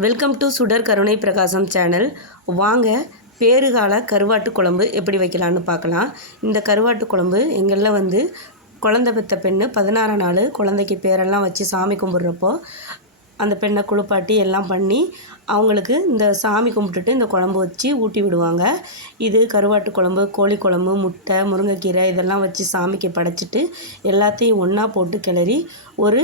Welcome to சுடர் கருணை பிரகாசம் சேனல். வாங்க பேறுகால கருவாட்டு குழம்பு எப்படி வைக்கலான்னு பார்க்கலாம். இந்த கருவாட்டு குழம்பு எங்களில் வந்து குழந்த பெற்ற பெண்ணு பதினாறாம் நாள் குழந்தைக்கு பேரெல்லாம் வச்சு சாமி கும்பிட்றப்போ அந்த பெண்ணை குளிப்பாட்டி எல்லாம் பண்ணி அவங்களுக்கு இந்த சாமி கும்பிட்டுட்டு இந்த குழம்பு வச்சு ஊட்டி விடுவாங்க. இது கருவாட்டு குழம்பு கோழி குழம்பு முட்டை முருங்கைக்கீரை இதெல்லாம் வச்சு சாமிக்கு படைச்சிட்டு எல்லாத்தையும் ஒன்றா போட்டு கிளறி ஒரு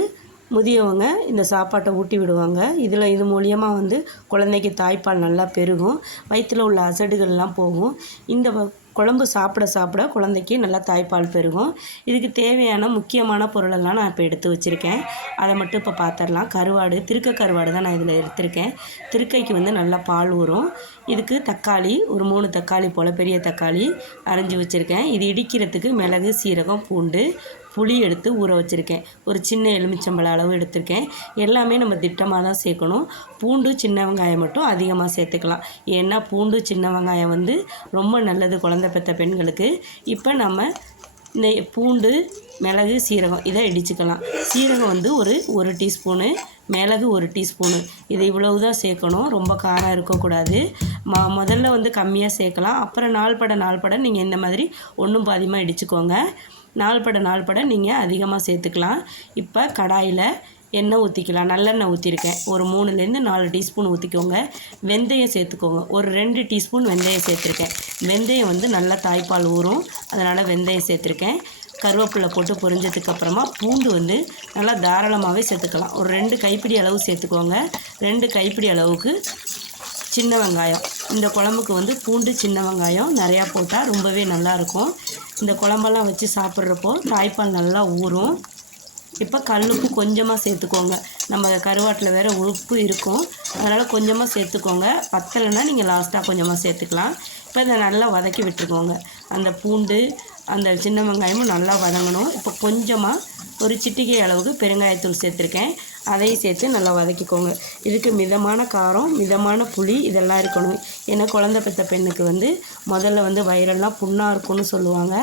முதியவங்க இந்த சாப்பாட்டை ஊட்டி விடுவாங்க. இதில் இது மூலியமாக வந்து குழந்தைக்கு தாய்ப்பால் நல்லா பெருகும். வயிற்றில் உள்ள அசடுகள்லாம் போகும். இந்த குழம்பு சாப்பிட சாப்பிட குழந்தைக்கு நல்லா தாய்ப்பால் பெருகும். இதுக்கு தேவையான முக்கியமான பொருளெல்லாம் நான் இப்போ எடுத்து வச்சுருக்கேன். அதை மட்டும் இப்போ பார்த்துடலாம் கருவாடு திருக்க கருவாடு தான் நான் இதில் எடுத்திருக்கேன். திருக்கைக்கு வந்து நல்லா பால் ஊறும். இதுக்கு தக்காளி ஒரு மூணு தக்காளி போல் பெரிய தக்காளி அரைஞ்சி வச்சுருக்கேன். இது இடிக்கிறதுக்கு மிளகு சீரகம் பூண்டு புளி எடுத்து ஊற வச்சுருக்கேன். ஒரு சின்ன எலுமிச்சம்பழ அளவு எடுத்திருக்கேன். எல்லாமே நம்ம திட்டமாக தான் சேர்க்கணும். பூண்டு சின்ன வெங்காயம் மட்டும் அதிகமாக சேர்த்துக்கலாம். ஏன்னா பூண்டு சின்ன வெங்காயம் வந்து ரொம்ப நல்லது குழந்தை பெற்ற பெண்களுக்கு இப்போ நம்ம இந்த பூண்டு மிளகு சீரகம் இதை இடிச்சுக்கலாம். சீரகம் வந்து ஒரு ஒரு டீஸ்பூனு மிளகு ஒரு டீஸ்பூனு. இது இவ்வளவு தான் சேர்க்கணும். ரொம்ப காரம் இருக்கக்கூடாது. ம முதல்ல வந்து கம்மியாக சேர்க்கலாம். அப்புறம் நாள் பட நாள் பட நீங்கள் இந்த மாதிரி ஒன்றும் பாதியமாக இடிச்சுக்கோங்க. நாள் பட நாள் பட நீங்கள் அதிகமாக சேர்த்துக்கலாம். இப்போ கடாயில் எண்ணெய் ஊற்றிக்கலாம் நல்லெண்ணெய் ஊற்றிருக்கேன் ஒரு மூணுலேருந்து நாலு டீஸ்பூன் ஊற்றிக்கோங்க வெந்தயம் சேர்த்துக்கோங்க. ஒரு ரெண்டு டீஸ்பூன் வெந்தயம் சேர்த்துருக்கேன். வெந்தயம் வந்து நல்லா தாய்ப்பால் ஊறும். அதனால் வெந்தயம் சேர்த்துருக்கேன். கருவேப்பிலை போட்டு பொரிஞ்சதுக்கப்புறமா பூண்டு வந்து நல்லா தாராளமாகவே சேர்த்துக்கலாம். ஒரு ரெண்டு கைப்பிடி அளவு சேர்த்துக்கோங்க. ரெண்டு கைப்பிடி அளவுக்கு சின்ன வெங்காயம். இந்த குழம்புக்கு வந்து பூண்டு சின்ன வெங்காயம் நிறையா போட்டால் ரொம்பவே நல்லாயிருக்கும் இந்த குழம்பெல்லாம் வச்சு சாப்பிட்றப்போ தாய்ப்பால் நல்லா ஊறும். இப்போ கல்லுப்பு கொஞ்சமாக சேர்த்துக்கோங்க. நம்ம கருவாட்டில் வேறு உப்பு இருக்கும். அதனால் கொஞ்சமாக சேர்த்துக்கோங்க. பத்தலைன்னா நீங்கள் லாஸ்ட்டாக கொஞ்சமாக சேர்த்துக்கலாம். இப்போ இதை நல்லா வதக்கி விட்டுருக்கோங்க. அந்த பூண்டு அந்த சின்ன வெங்காயமும் நல்லா வதங்கணும். இப்போ கொஞ்சமாக ஒரு சிட்டிகை அளவுக்கு பெருங்காயத்தூள் சேர்த்துருக்கேன். அதையும் சேர்த்து நல்லா வதக்கிக்கோங்க. இதுக்கு மிதமான காரம் மிதமான புளி இதெல்லாம் இருக்கணும். ஏன்னா குழந்தை பெற்ற பெண்ணுக்கு வந்து முதல்ல வந்து வயிறெல்லாம் புண்ணாக இருக்கும்னு சொல்லுவாங்க.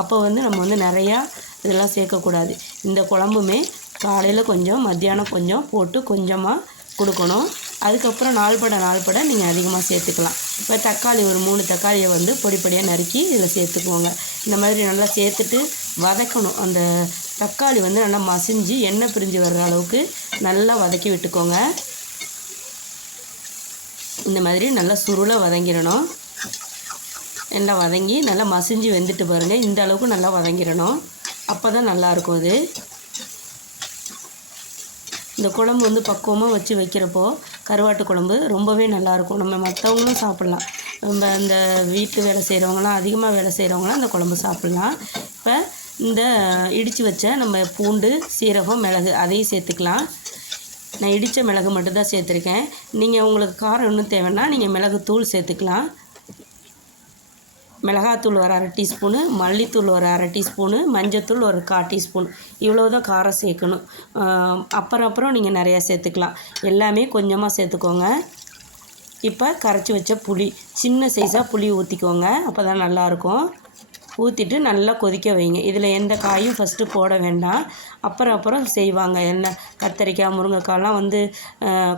அப்போ வந்து நம்ம வந்து நிறையா இதெல்லாம் சேர்க்கக்கூடாது. இந்த குழம்புமே காலையில் கொஞ்சம் மத்தியானம் கொஞ்சம் போட்டு கொஞ்சமாக கொடுக்கணும். அதுக்கப்புறம் நாள்பட நாள்பட நீங்கள் அதிகமாக சேர்த்துக்கலாம். இப்போ தக்காளி ஒரு மூணு தக்காளியை வந்து பொடி பொடியாக நறுக்கி இதில் சேர்த்துக்குவோங்க இந்த மாதிரி நல்லா சேர்த்துட்டு வதக்கணும். அந்த தக்காளி வந்து நல்லா மசிஞ்சு எண்ணெய் பிரிஞ்சு வர்ற அளவுக்கு நல்லா வதக்கி விட்டுக்கோங்க. இந்த மாதிரி நல்லா சுருளை வதங்கிடணும். நல்லா வதங்கி நல்லா மசிஞ்சு வெந்துட்டு பாருங்கள் இந்த அளவுக்கு நல்லா வதங்கிடணும். அப்போ தான் நல்லாயிருக்கும் இது இந்த குழம்பு வந்து பக்குவமாக வச்சு வைக்கிறப்போ கருவாட்டு குழம்பு ரொம்பவே நல்லாயிருக்கும் நம்ம மற்றவங்களும் சாப்பிட்லாம். நம்ம இந்த வீட்டு வேலை செய்கிறவங்களாம் அதிகமாக வேலை செய்கிறவங்களாம் அந்த குழம்பு சாப்பிட்லாம். இப்போ இந்த இடித்து வச்ச நம்ம பூண்டு சீரகம் மிளகு அதையும் சேர்த்துக்கலாம். நான் இடித்த மிளகு மட்டும்தான் சேர்த்துருக்கேன். நீங்கள் உங்களுக்கு காரம் இன்னும் தேவைன்னா நீங்கள் மிளகுத்தூள் சேர்த்துக்கலாம். மிளகாத்தூள் ஒரு அரை டீஸ்பூனு மல்லித்தூள் ஒரு அரை டீஸ்பூனு மஞ்சத்தூள் ஒரு கால் டீஸ்பூன். இவ்வளோ தான் காரம் சேர்க்கணும். அப்புறம் அப்புறம் நீங்கள் நிறையா சேர்த்துக்கலாம். எல்லாமே கொஞ்சமாக சேர்த்துக்கோங்க. இப்போ கரைச்சி வச்ச புளி சின்ன சைஸாக புளி ஊற்றிக்கோங்க அப்போ தான் நல்லாயிருக்கும் ஊற்றிட்டு நல்லா கொதிக்க வைங்க. இதில் எந்த காயும் ஃபஸ்ட்டு போட வேண்டாம். அப்புறம் அப்புறம் செய்வாங்க. என்ன கத்தரிக்காய் முருங்கைக்காய்லாம் வந்து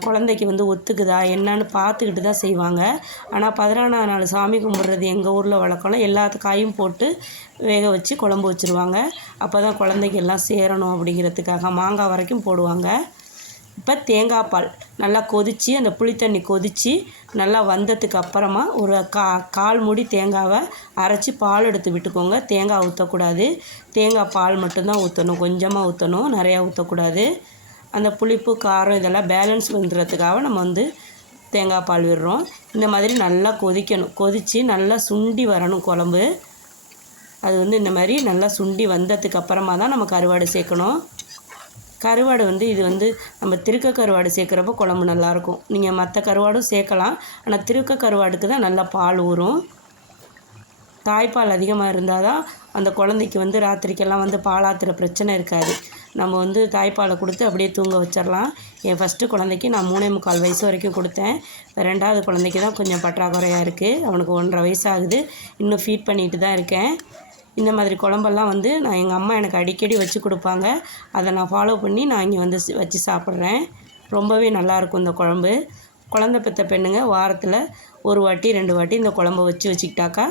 குழந்தைக்கு வந்து ஒத்துக்குதா என்னன்னு பார்த்துக்கிட்டு தான் செய்வாங்க. ஆனால் பதினாறாம் நாள் சாமி கும்பிட்றது எங்கள் ஊரில் வழக்கம் எல்லாத்து காயும் போட்டு வேக வச்சு குழம்பு வச்சுருவாங்க. அப்போ தான் குழந்தைக்கு எல்லாம் சேரணும் அப்படிங்கிறதுக்காக மாங்காய் வரைக்கும் போடுவாங்க. இப்போ தேங்காய் பால் நல்லா கொதித்து அந்த புளித்தண்ணி கொதித்து நல்லா வந்ததுக்கு அப்புறமா ஒரு கா கால் மூடி தேங்காவை அரைச்சி பால் எடுத்து விட்டுக்கோங்க. தேங்காய் ஊற்றக்கூடாது தேங்காய் பால் மட்டும்தான் ஊற்றணும் கொஞ்சமாக ஊற்றணும் நிறையா ஊற்றக்கூடாது அந்த புளிப்பு காரம் இதெல்லாம் பேலன்ஸ் வந்துடுறதுக்காக நம்ம வந்து தேங்காய் பால் விடுறோம். இந்த மாதிரி நல்லா கொதிக்கணும். கொதித்து நல்லா சுண்டி வரணும் குழம்பு. அது வந்து இந்த மாதிரி நல்லா சுண்டி வந்ததுக்கு அப்புறமா தான் நம்ம கருவாடு சேர்க்கணும். கருவாடு வந்து இது வந்து நம்ம திருக்க கருவாடு சேர்க்குறப்போ குழம்பு நல்லாயிருக்கும். நீங்கள் மற்ற கருவாடும் சேர்க்கலாம். ஆனால் திருக்க கருவாடுக்கு தான் நல்லா பால் ஊறும். தாய்ப்பால் அதிகமாக இருந்தால் தான் அந்த குழந்தைக்கு வந்து ராத்திரிக்கெல்லாம் வந்து பாலாத்துற பிரச்சனை இருக்காது. நம்ம வந்து தாய்ப்பாலை கொடுத்து அப்படியே தூங்க வச்சிடலாம் என் ஃபஸ்ட்டு குழந்தைக்கு நான் மூணே முக்கால் வயசு வரைக்கும் கொடுத்தேன். ரெண்டாவது குழந்தைக்கு தான் கொஞ்சம் பற்றாக்குறையாக இருக்குது அவனுக்கு ஒன்றரை வயசு ஆகுது. இன்னும் ஃபீட் பண்ணிட்டு தான் இருக்கேன். இந்த மாதிரி குழம்பெல்லாம் வந்து நான் எங்கள் அம்மா எனக்கு அடிக்கடி வச்சு கொடுப்பாங்க. அதை நான் ஃபாலோ பண்ணி நான் இங்கே வந்து வச்சு சாப்பிட்றேன். ரொம்பவே நல்லாயிருக்கும் இந்த குழம்பு. குழந்த பெற்ற பெண்ணுங்க வாரத்தில் ஒரு வாட்டி ரெண்டு வாட்டி இந்த குழம்ப வச்சு வச்சுக்கிட்டாக்கா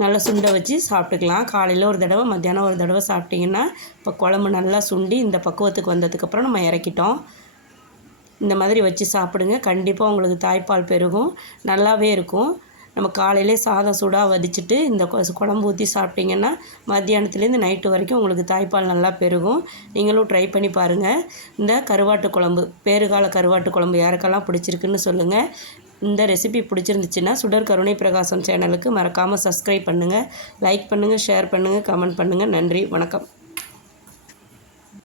நல்லா சுண்ட வச்சு சாப்பிட்டுக்கலாம். காலையில் ஒரு தடவை மத்தியானம் ஒரு தடவை சாப்பிட்டிங்கன்னா இப்போ குழம்பு நல்லா சுண்டி இந்த பக்குவத்துக்கு வந்ததுக்கப்புறம் நம்ம இறக்கிட்டோம். இந்த மாதிரி வச்சு சாப்பிடுங்க. கண்டிப்பாக உங்களுக்கு தாய்ப்பால் பெருகும். நல்லாவே இருக்கும். நம்ம காலையிலே சாதம் சூடாக வடிச்சிட்டு இந்த குழம்பு ஊற்றி சாப்பிட்டிங்கன்னா மத்தியானத்துலேருந்து நைட்டு வரைக்கும் உங்களுக்கு தாய்ப்பால் நல்லா பெருகும். நீங்களும் ட்ரை பண்ணி பாருங்கள் இந்த கருவாட்டு குழம்பு பேறுகால கருவாட்டு குழம்பு யாருக்கெல்லாம் பிடிச்சிருக்குன்னு சொல்லுங்கள் இந்த ரெசிபி பிடிச்சிருந்துச்சுன்னா சுடர் கருணை பிரகாசம் சேனலுக்கு மறக்காமல் சப்ஸ்கிரைப் பண்ணுங்கள் லைக் பண்ணுங்கள் ஷேர் பண்ணுங்கள் கமெண்ட் பண்ணுங்கள் நன்றி வணக்கம்.